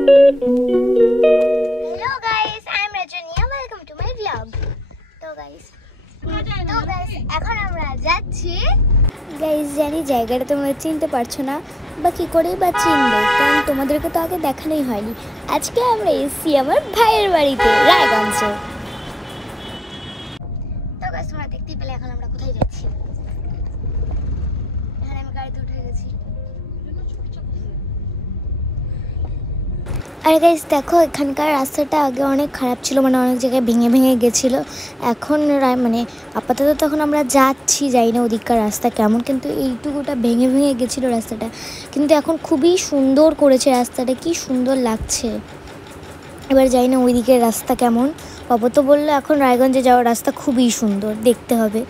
Hello guys, I am Rajaniya. Welcome to my vlog. So guys, এখন আমরা যাচ্ছি guys. জানি জায়গাটা তোমরা চিনতে পারছো না, বা কি করেই বা চিনবে, কারণ তোমাদেরকে তো আগে দেখানোই হয়নি। আজকে আমরা এসেছি আমার ভাইয়ের বাড়িতে রায়গঞ্জে। তো গাইস তোমরা দেখতেই পেলে এখন আমরা কোথায় যাচ্ছি। এখানে আমি গাড়িতে উঠে গেছি। আর গাইস দেখো, এখানকার রাস্তাটা আগে অনেক খারাপ ছিল, মানে অনেক জায়গায় ভেঙে ভেঙে গেছিলো। এখন মানে আপাতত তখন আমরা যাচ্ছি, যাই না ওদিককার রাস্তা কেমন, কিন্তু এইটুকুটা ভেঙে ভেঙে গেছিলো রাস্তাটা, কিন্তু এখন খুবই সুন্দর করেছে রাস্তাটা, কি সুন্দর লাগছে। এবার যাই না ওই দিকের রাস্তা কেমন। বাবা তো বললো এখন রায়গঞ্জে যাওয়ার রাস্তা খুবই সুন্দর, দেখতে হবে।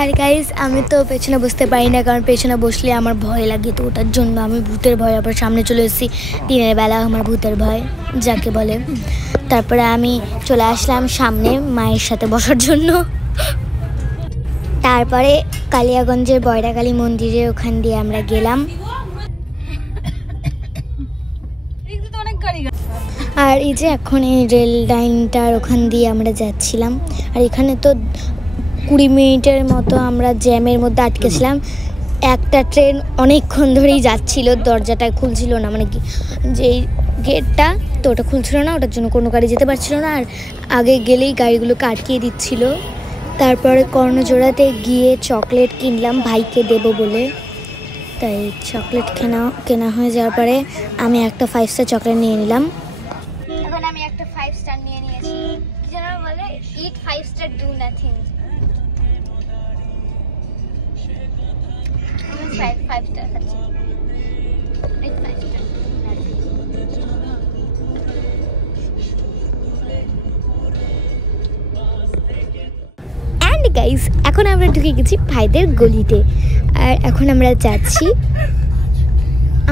আর গাইজ আমি তো পেছনে বসতে পারি না, কারণ পেছনে বসলে আমার ভয় লাগে, তো ওটার জন্য আমি ভূতের ভয় আবার সামনে চলে এসেছি। দিনের বেলা আমার ভূতের ভয় যাকে বলে। তারপরে আমি চলে আসলাম সামনে মায়ের সাথে বসার জন্য। তারপরে কালিয়াগঞ্জের বয়রাকালী মন্দিরে ওখান দিয়ে আমরা গেলাম। আর এই যে এখন এই রেল লাইনটার ওখান দিয়ে আমরা যাচ্ছিলাম। আর এখানে তো 20 মিনিটের মতো আমরা জ্যামের মধ্যে আটকেছিলাম। একটা ট্রেন অনেকক্ষণ ধরেই যাচ্ছিল, দরজাটা খুলছিল না, মানে যেই গেটটা তো ওটা খুলছিল না, ওটার জন্য কোনো গাড়ি যেতে পারছিল না। আর আগে গেলেই গাড়িগুলোকে আটকিয়ে দিচ্ছিল। তারপরে কর্ণজোড়াতে গিয়ে চকলেট কিনলাম ভাইকে দেবো বলে। তাই চকলেট কেনা হয়ে যাওয়ার পরে আমি একটা 5 স্টার চকলেট নিয়ে নিলাম। এখন আমি একটা 5 স্টার নিয়ে নিয়েছি। কি যেন বলে, ইট 5 স্টার ডু নাথিং। 5 স্টার খাচ্ছি। ইট 5 স্টার। গাইস এখন আমরা ঢুকে গেছি ভাইদের গলিতে। আর এখন আমরা যাচ্ছি,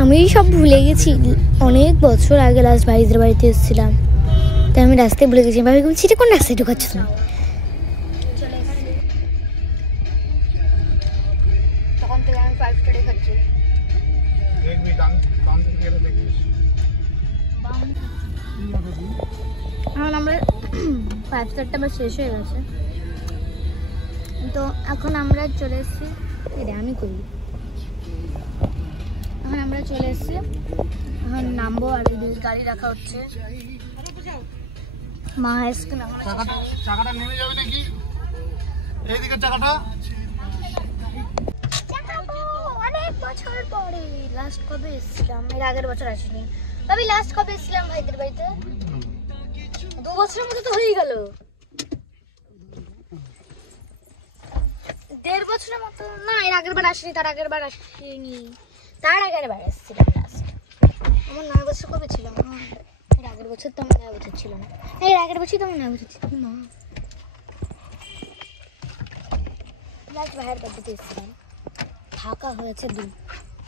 আমি সব ভুলে গেছি, অনেক বছর আগে লাস্ট ভাইদের বাড়িতে এসেছিলাম, তাই আমি রাস্তায় ভুলে গেছি। ভাবি বলছি এটা কোন রাস্তায় ঢুকাচ্ছ তুমি? তখন থেকে আমি 5 স্টারে খাচ্ছি। এখন আমরা 5 স্টারটা আবার শেষ হয়ে গেছে, তো এখন আমরা চলে এসেছি। এটা আমি করি। এখন আমরা চলে এসেছি, এখন নামবো। আর গাড়ি রাখা হচ্ছে। মা আইসক্রিম চাকাটা নেমে যাবে নাকি? এইদিকে চাকাটা অনেক বছর পরে লাস্ট কবে এসেছিলাম? এর আগের বছর আসিনি ভাবি। লাস্ট কবে এসেছিলাম ভাইদের বাড়িতে? 2 বছরের মতো তো হয়ে গেল। 1.5 বছরের মতো না, এর আগের বার আসিনি, তার আগের বার আসিনি, তার আগের বার এসেছিলাম লাস্ট। আমার 9 বছর কবে ছিল? এর আগের বছর তো আমার 9 বছর ছিল না, এর আগের বছর তো আমার 9 বছর ছিল না। লাস্ট ভাইয়ের বাড়িতে এসেছিলাম। থাকা হয়েছে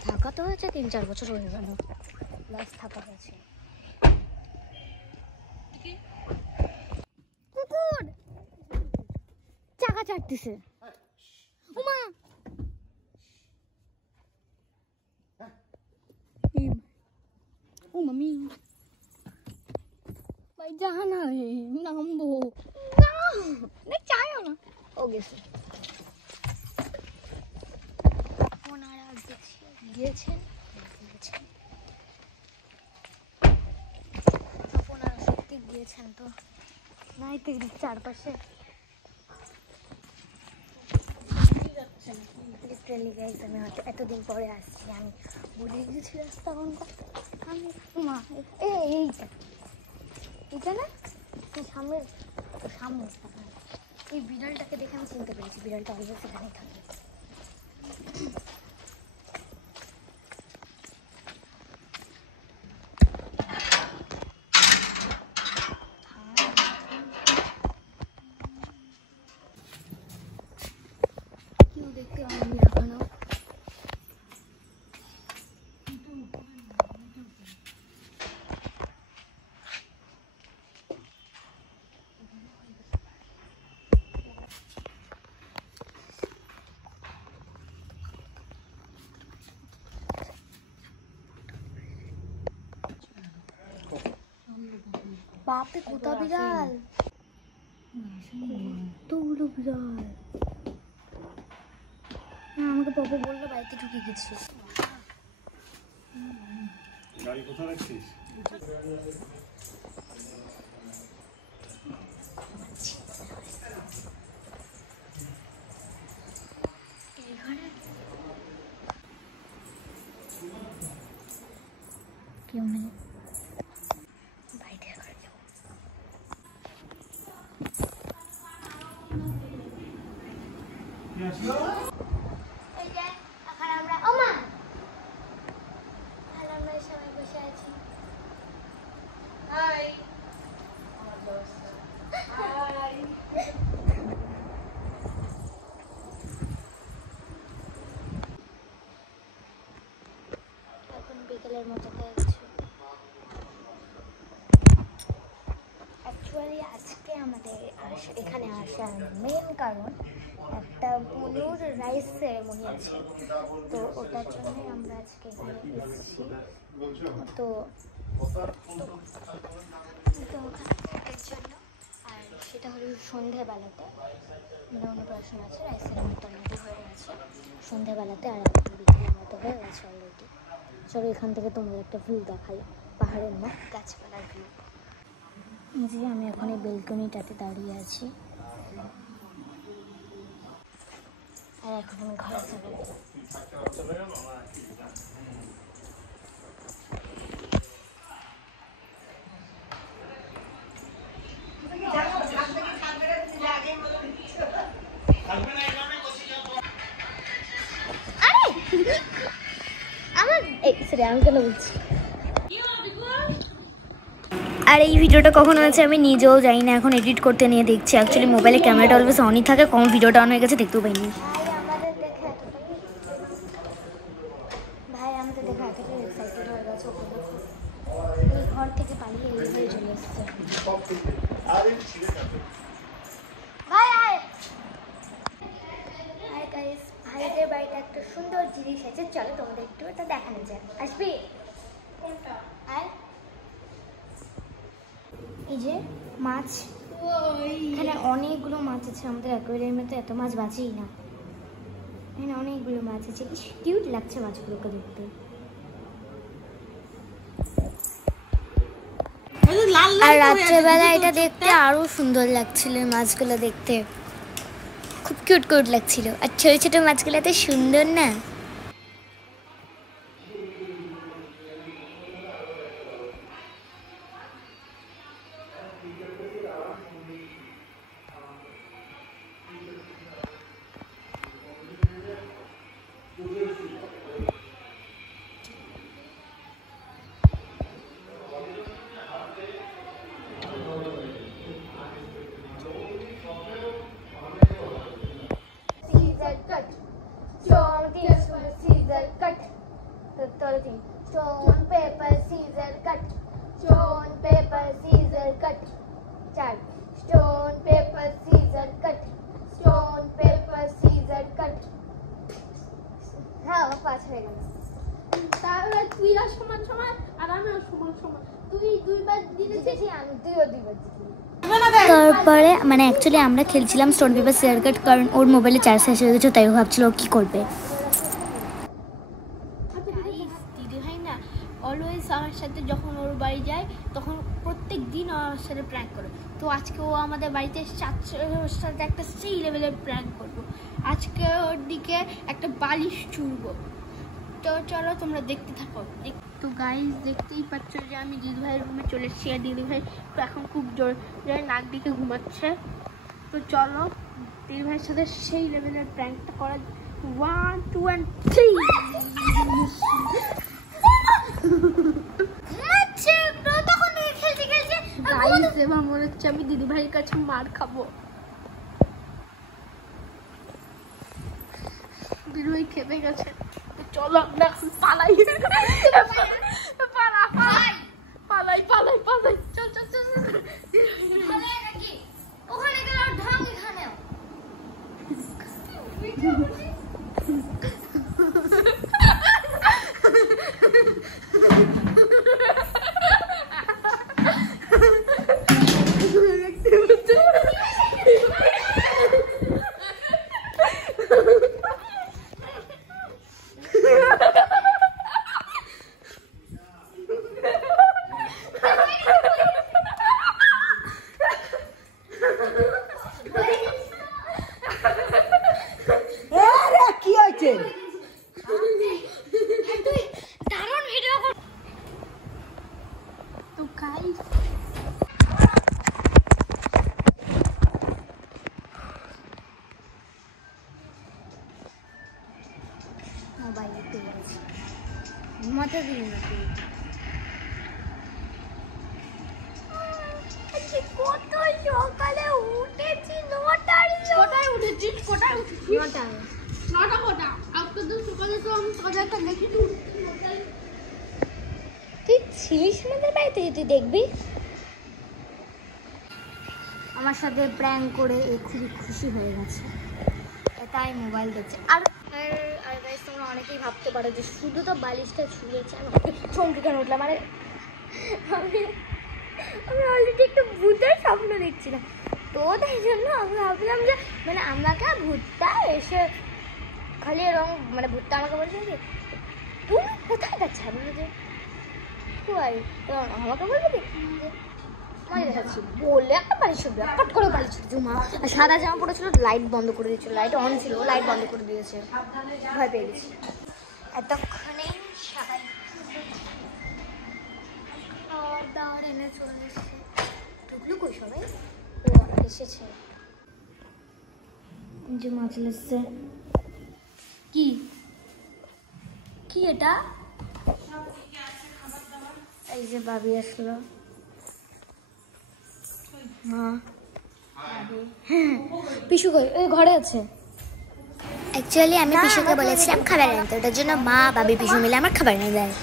থাকা তো হয়েছে 3-4 বছর হয়ে গেল, লাস্ট থাকা হয়েছে। কুকুর চাকা চাটতেছে। উমা ও মামি ভাই যাহা না নামবো না, চাইও না। ও গেছে, ওনারা গিয়েছেন। ওনারা সত্যি গিয়েছেন, তো নাই তো চারপাশে লিটারালি গাইস আমি হয়তো এতদিন পরে আসছি, আমি ভুলে গেছি রাস্তা কোনটা। আমি এইটা না, সামনে এই বিড়ালটাকে দেখে আমি চিনতে পেরেছি, বিড়ালটা অলওয়েজ এখানেই থাকে। বাপরে কোথা বিড়াল, কতগুলো বিড়াল। আমাকে পাপা বললো বাড়িতে ঢুকে গেছে। গাড়ি কোথায় রাখছিস? কেউ নেই, বাইরে করে যাবো। এই যে এখন আমরা আমরা সবাই বসে আছি। High high. এখন বিকেলের মতো হয়ে গেছে। অ্যাকচুয়ালি আজকে আমাদের এখানে আসার মেন কারণ একটা বনুর রাইস সেরেমনি আছে, তো ওটার জন্য আমরা আজকে এখানে এসেছি। তো এর জন্য, আর সেটা হলো সন্ধ্যেবেলাতে, মানে অন্নপ্রাশন আছে, রাইস সেরেমনিটা অলরেডি হয়ে গেছে সন্ধ্যেবেলাতে, আর বিকেলের মতো হয়ে গেছে অলরেডি। চলো এখান থেকে তোমাদের একটা ভিউ দেখাই, পাহাড়ের না গাছপালার ভিউ। যে আমি এখন এই বেলকনিটাতে দাঁড়িয়ে আছি, আর এখন আমি ঘরে চলে যাব। আমি কেন বলছি, আর এই ভিডিওটা কখন হয়েছে আমি নিজেও জানি না, এখন এডিট করতে নিয়ে দেখছি। অ্যাকচুয়ালি মোবাইলে ক্যামেরাটা অলওয়েজ অনই থাকে, কম ভিডিওটা অন হয়ে গেছে, দেখতেও পাইনি। ভাই আমাদের দেখে এতটাই এক্সাইটেড হয়ে গেছে, এই ঘর থেকে পালিয়ে এই হয়ে চলে এসেছে। ভাই আয় হাই গাইস, ভাইদের বাড়িতে একটা সুন্দর জিনিস আছে, চলো তোমাদের একটু এটা দেখানো যায়। আসবি? আয়। এই যে মাছ, এখানে অনেকগুলো মাছ আছে, আমাদের অ্যাকোয়ারিয়ামে তো এত মাছ বাঁচেই না, এখানে অনেকগুলো মাছ আছে, কি কিউট লাগছে মাছগুলোকে দেখতে। আর রাত্রেবেলা এটা দেখতে আরো সুন্দর লাগছিল, মাছগুলো দেখতে খুব কিউট কিউট লাগছিল, আর ছোট ছোট মাছগুলো এত সুন্দর না। Stone, paper, scissors, cut. Stone, paper, scissors, cut. Chart. Stone, paper, scissors, cut. Stone, paper, scissors, cut. হ্যাঁ, পাঁচ হয়ে গেল। তাহলে তুই আর সমান সমান আর আমিও সমান সমান। তুই দুইবার দিয়েছিস, আমি তুইও দুইবার দিয়েছিস। তারপরে মানে অ্যাকচুয়ালি আমরা খেলছিলাম স্টোন পেপার সিজার কাট, কারণ ওর মোবাইলে চার্জ শেষ হয়ে গেছে, তাই ও ভাবছিল ও কী করবে। দিদিভাই না অলওয়েজ আমার সাথে যখন ওর বাড়ি যায় তখন প্রত্যেক দিন আমার সাথে প্র্যাঙ্ক করে, তো আজকে ও আমাদের বাড়িতে ওর সাথে একটা সেই লেভেলের প্র্যাঙ্ক করবো। আজকে ওর দিকে একটা বালিশ ছুড়বো, তো চলো তোমরা দেখতে থাকো। তো গাইস দেখতেই পাচ্ছ যে আমি দিদিভাইয়ের রুমে চলে এসেছি, আর দিদিভাই এখন খুব জোরে নাক দিকে ঘুমাচ্ছে। তো চলো দিদিভাইয়ের সাথে সেই লেভেলের প্র্যাঙ্কটা করা। 1 2 and 3 গাইস এবার মনে হচ্ছে আমি দিদিভাইয়ের কাছে মার খাবো। দিদিভাই খেপে গেছে, চলো আমরা পালাই পালাই পালাই পালাই চল চল চল ওখানে গেল ঢং, এখানেও মোবাইলে পেয়ে গেছি, ঘুমাতে দিই না তুই। কত সকালে উঠেছি, 9টায় উঠেছিস? কোটায় উঠেছিস? 9টায়। 9টা কোটা? আজকে তো সকালে তো আমি তোদেরকে দেখি তুই ছিলিস আমাদের বাড়িতে, তুই দেখবি। আমার সাথে প্র্যাঙ্ক করে এ খুবই খুশি হয়ে গেছে, তাই মোবাইল দেখছে। আর আর গাইস, তোমরা অনেকেই ভাবতে পারো যে শুধু তো বালিশটা ছুঁড়েছে, আমি চমকে কেন উঠলাম। মানে আমি অলরেডি একটু ভূতের স্বপ্ন দেখছিলাম, তো তাই জন্য আমি ভাবলাম যে মানে আমাকে ভূতটা এসে খালি এরকম, মানে ভূতটা আমাকে বলছে যে তুমি কোথায় যাচ্ছে, আমি যে খুয়াই আমাকে বলবে কি মজা দেখাচ্ছি বলে একটা বাড়ি ছুটবে, ফট করে বাড়ি ছুটছে মা। আর সাদা জামা পড়েছিল, লাইট বন্ধ করে দিয়েছিল, লাইট অন ছিল, লাইট বন্ধ করে দিয়েছে, ভয় পেয়ে গেছি। এতক্ষণে সবাই দাঁড় এনে চলে এসেছে। ঢুকলো কই সবাই? ও এসেছে, যে মাছ এসছে। কি কি এটা? এই যে ভাবি আসলো, মা পিসু কই? ওই ঘরে আছে। অ্যাকচুয়ালি আমি পিসুকে বলেছিলাম খাবার আনতে, ওটার জন্য মা বাবি পিসু মিলে আমার খাবার এনে দেয়।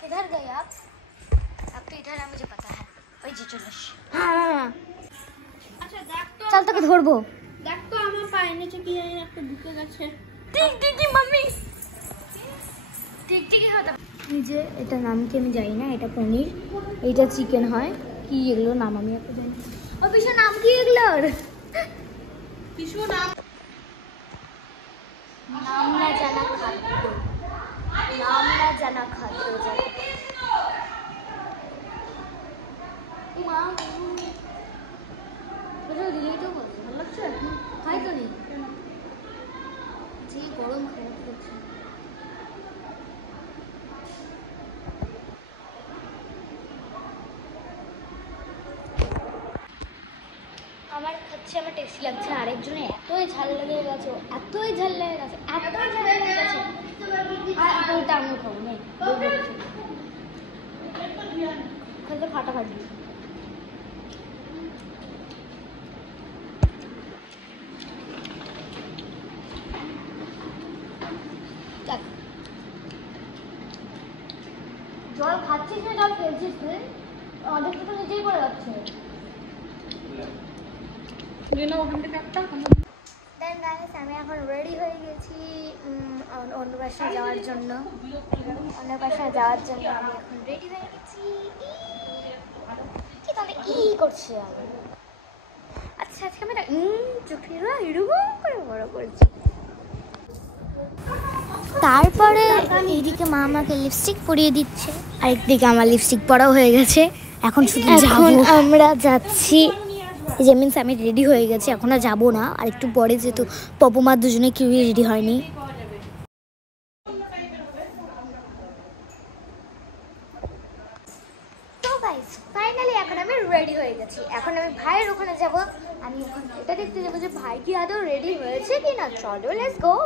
किधर गए आप? अब तो इधर है, मुझे पता है। ওই যে চলে আসি। হ্যাঁ আচ্ছা দেখ তো, চল তোকে ধরবো। দেখ তো আমার পায়ে নিচে কি জানি একটা ঢুকে গেছে। টিকটিকি মাম্মি, টিকটিকি হতে। এই যে এটা নাম কি আমি জানি না, এটা পনির, এইটা চিকেন হয়, কি এগুলো নাম আমি এখন জানি না। ও পিসু নাম কি এগুলোর? পিসু নাম নাম না জানা খাদ্য, নাম না জানা খাদ্য জানি। মা দিদিটাও বলছে ভালো লাগছে, খাই তো নেই যে গরম খারাপ করছে। আমার হচ্ছে আমার টেস্টি লাগছে, আরেকজনে এতই ঝাল লেগে গেছে, এতই ঝাল লেগে গেছে, এতই ঝাল লেগে গেছে। আর বলতে আমিও খাবো নেই, খেলতে ফাটাফাটি। জল খাচ্ছিস না, জল ফেলছিস তুই, অর্ধেকটা তো নিজেই পড়ে যাচ্ছে। আমি এখন রেডি হয়ে গেছি অন্য বাসায় যাওয়ার জন্য, অন্য বাসায় যাওয়ার জন্য আমি এখন রেডি হয়ে গেছি। কি তাহলে কি করছি আমি? আচ্ছা আজকে আমি চোখের এরকম করে বড় করছি। তারপরে এইদিকে মা আমাকে লিপস্টিক পরিয়ে দিচ্ছে, আরেকদিকে আমার লিপস্টিক পরাও হয়ে গেছে। এখন আমরা যাচ্ছি, যে মিনস আমি রেডি হয়ে গেছি, এখন আর যাবো না, আর একটু পরে যেহেতু পপমা দুজনে কেউই রেডি হয়নি। তো গাইস ফাইনালি এখন আমি রেডি হয়ে গেছি, এখন আমি ভাইয়ের ওখানে যাব। আমি এখন এটা দেখতে যাবো যে ভাই কি আদৌ রেডি হয়েছে কি না। চলো লেটস গো।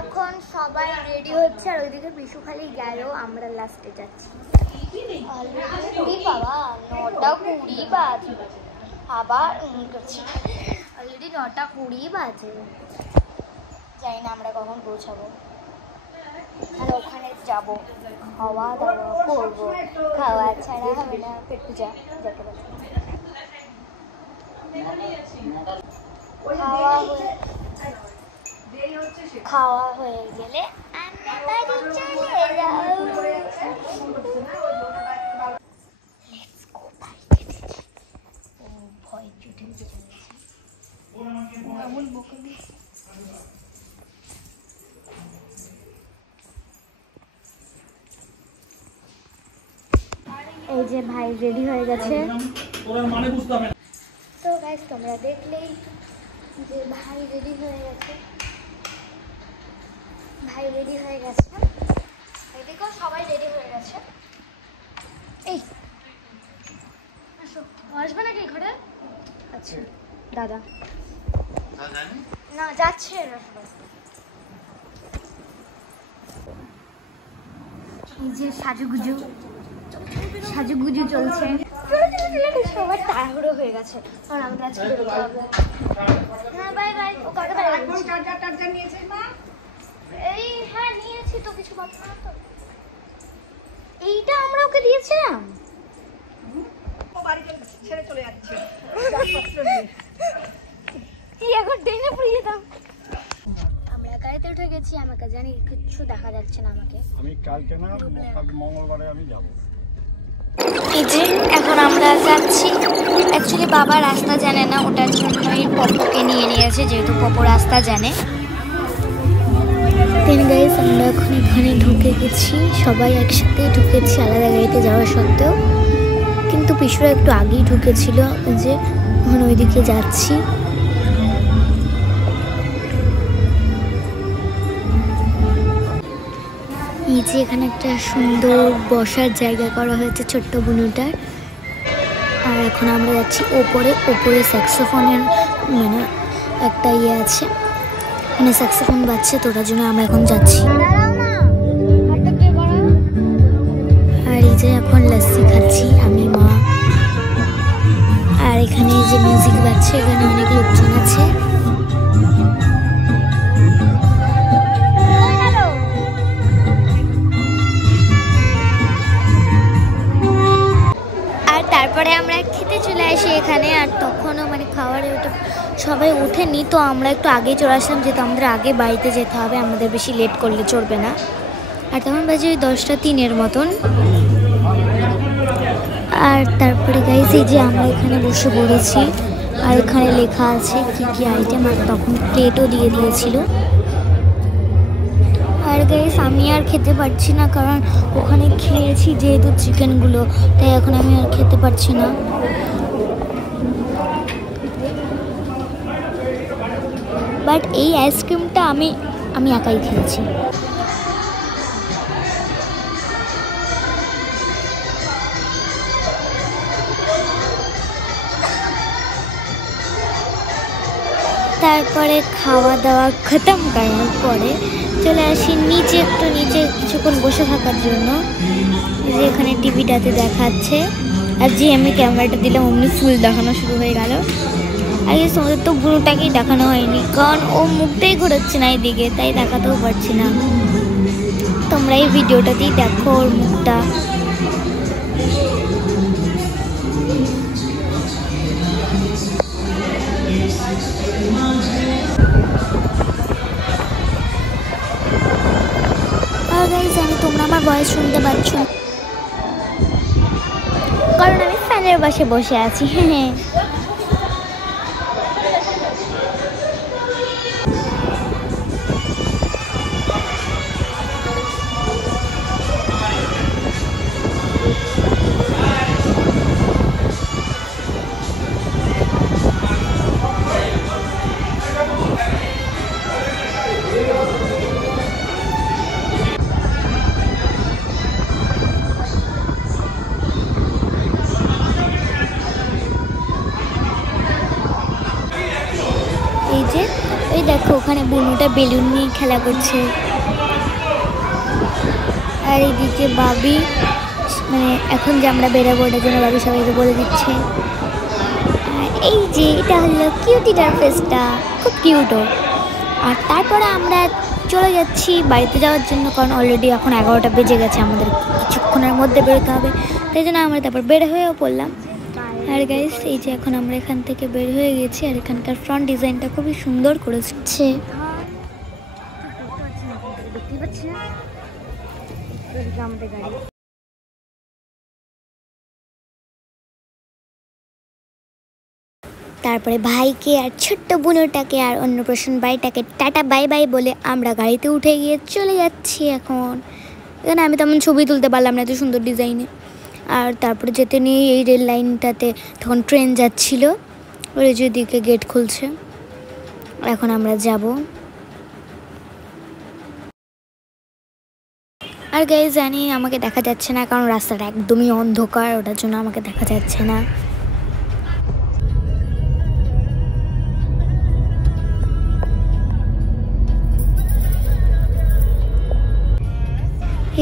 এখন সবাই রেডি হচ্ছে, আর ওইদিকে বিশু খালি গেল, আমরা লাস্টে যাচ্ছি। বাবা 9টা 20 বাজে, আবার করছি, অলরেডি 9টা 20 বাজে, জানি না আমরা কখন পৌঁছাবো। আর ওখানে যাবো, খাওয়া দাওয়া করবো, খাওয়া ছাড়া হবে না, পেট পূজা যাকে বলে। খাওয়া হয়ে গেলে আমরা বাড়ি চলে যাও। লেটস গো বাড়ি। ও ভয় চুটে চলেছে, এমন বকে দিয়েছে। যে ভাই রেডি হয়ে গেছে। তো গাইস তোমরা দেখলেই যে ভাই রেডি হয়ে গেছে। এদিকেও সবাই রেডি হয়ে গেছে। এই আসো, আসবে নাকি ঘরে? আচ্ছা দাদা না যাচ্ছে না। এই যে সাজুগুজু চলছে। সবার তাড়াহুড়ো হয়ে গেছে কারণ আমাদের আজকে বেরোতে হবে। হ্যাঁ বাই বাই। ও কাকে বাই চার্জার নিয়েছে মা? এই হ্যাঁ নিয়েছি তো, কিছু কথা না তো। এইটা আমরা ওকে দিয়েছিলাম। ছেড়ে চলে যাচ্ছে এখন ট্রেনে পড়ে যেতাম। আমরা গাড়িতে উঠে গেছি। আমাকে জানি কিচ্ছু দেখা যাচ্ছে না। আমি কালকে না মঙ্গলবারে আমি যাব। এই যে এখন আমরা যাচ্ছি। অ্যাকচুয়ালি বাবা রাস্তা জানে না, ওটার জন্যই পপোকে নিয়ে নিয়েছে, যেহেতু পপো রাস্তা জানে। গাইস আমরা এখন এখানে ঢুকে গেছি, সবাই একসাথে ঢুকেছি আলাদা গাড়িতে যাওয়া সত্ত্বেও। কিন্তু পিসুরা একটু আগেই ঢুকেছিল, যে এখন ওইদিকে যাচ্ছি। এই যে এখানে একটা সুন্দর বসার জায়গা করা হয়েছে ছোট্ট বুনুটার। আর এখন আমরা যাচ্ছি ওপরে স্যাক্সোফোনের মানে একটা ইয়ে আছে, মানে স্যাক্সোফোন বাজছে, তো ওটার জন্য আমরা এখন যাচ্ছি। আর এই যে এখন লস্যি খাচ্ছি আমি, মা। আর এখানে যে মিউজিক বাজছে, এখানে অনেক লোকজন আছে। তারপরে আমরা খেতে চলে আসি এখানে। আর তখনও মানে খাবারে ওটা সবাই ওঠেনি, তো আমরা একটু আগে চলে আসলাম, যেহেতু আমাদের আগে বাড়িতে যেতে হবে, আমাদের বেশি লেট করলে চলবে না। আর তখন বাজে 10:03 মতন। আর তারপরে গাইস এই যে আমরা এখানে বসে পড়েছি, আর এখানে লেখা আছে কি কি আইটেম, আর তখন প্লেটও দিয়ে দিয়েছিল। আর গাইস আমি আর খেতে পারছি না, কারণ ওখানে খেয়েছি যেহেতু চিকেনগুলো, তাই এখন আমি আর খেতে পারছি না। বাট এই আইসক্রিমটা আমি একাই খেয়েছি। তারপরে খাওয়া দাওয়া খতম করার পরে চলে আসি নিচে কিছুক্ষণ বসে থাকার জন্য। যে এখানে টিভিটাতে দেখাচ্ছে, আর যে আমি ক্যামেরাটা দিলাম অমনি ফুল দেখানো শুরু হয়ে গেল। আর তোমাদের তো বুনুটাকেই দেখানো হয়নি, কারণ ও মুখটাই ঘোরাচ্ছে না এদিকে, তাই দেখাতেও পারছি না। তোমরা এই ভিডিওটাতেই দেখো ওর মুখটা। জানি তোমরা আমার ভয়েস শুনতে পাচ্ছ, কারণ আমি ফ্যানের পাশে বসে আছি। হ্যাঁ এই দেখো ওখানে বুনুটা বেলুন নিয়ে খেলা করছে। আর এইদিকে বাবি, মানে এখন যে আমরা বেরাবো ওটার জন্য বাবি সবাইকে বলে দিচ্ছে। আর এই যে এটা হলো কিউটিটার ফেসটা, খুব কিউটও। আর তারপরে আমরা চলে যাচ্ছি বাড়িতে যাওয়ার জন্য, কারণ অলরেডি এখন 11টা বেজে গেছে, আমাদের কিছুক্ষণের মধ্যে বেরোতে হবে, তাই জন্য আমরা তারপর বের হয়েও পড়লাম। আর গাইস এই যে এখন আমরা এখান থেকে বের হয়ে গেছি, আর এখানকার ফ্রন্ট ডিজাইনটা খুবই সুন্দর করেছে। তারপরে ভাইকে আর ছোট্ট বুনুটাকে আর অন্নপ্রাশন বাড়িটাকে টাটা বাই বাই বলে আমরা গাড়িতে উঠে গিয়ে চলে যাচ্ছি। এখন এখানে আমি তেমন ছবি তুলতে পারলাম না এত সুন্দর ডিজাইনে, আর তারপরে যেতে নিয়ে এই রেল লাইনটাতে তখন ট্রেন যাচ্ছিল, ওই যেদিকে গেট খুলছে, এখন আমরা যাব। আর গাইজ জানি আমাকে দেখা যাচ্ছে না কারণ রাস্তাটা একদমই অন্ধকার, ওটার জন্য আমাকে দেখা যাচ্ছে না।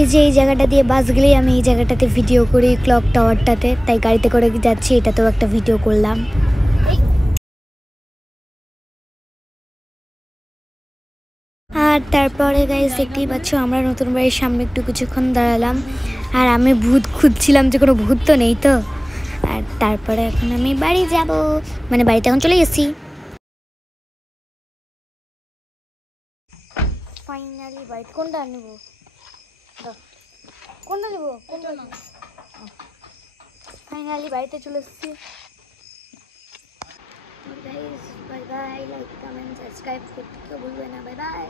এই যে এই জায়গাটা দিয়ে বাস গেলেই আমি এই জায়গাটাতে ভিডিও করি, ক্লক টাওয়ারটাতে, তাই গাড়িতে করে যাচ্ছি, এটাতেও একটা ভিডিও করলাম। আর তারপরে গাইজ দেখতেই পাচ্ছ আমরা নতুন বাড়ির সামনে একটু কিছুক্ষণ দাঁড়ালাম, আর আমি ভূত খুঁজছিলাম যে কোনো ভূত তো নেই তো। আর তারপরে এখন আমি বাড়ি যাব, মানে বাড়িতে এখন চলে গেছি। ফাইনালি বাড়িতে কোনটা নেব, কোনটা নেব, ফাইনালি বাড়িতে চলে এসেছি। Bye bye, like comment subscribe করতে কেউ ভুলবে না, বাই বাই।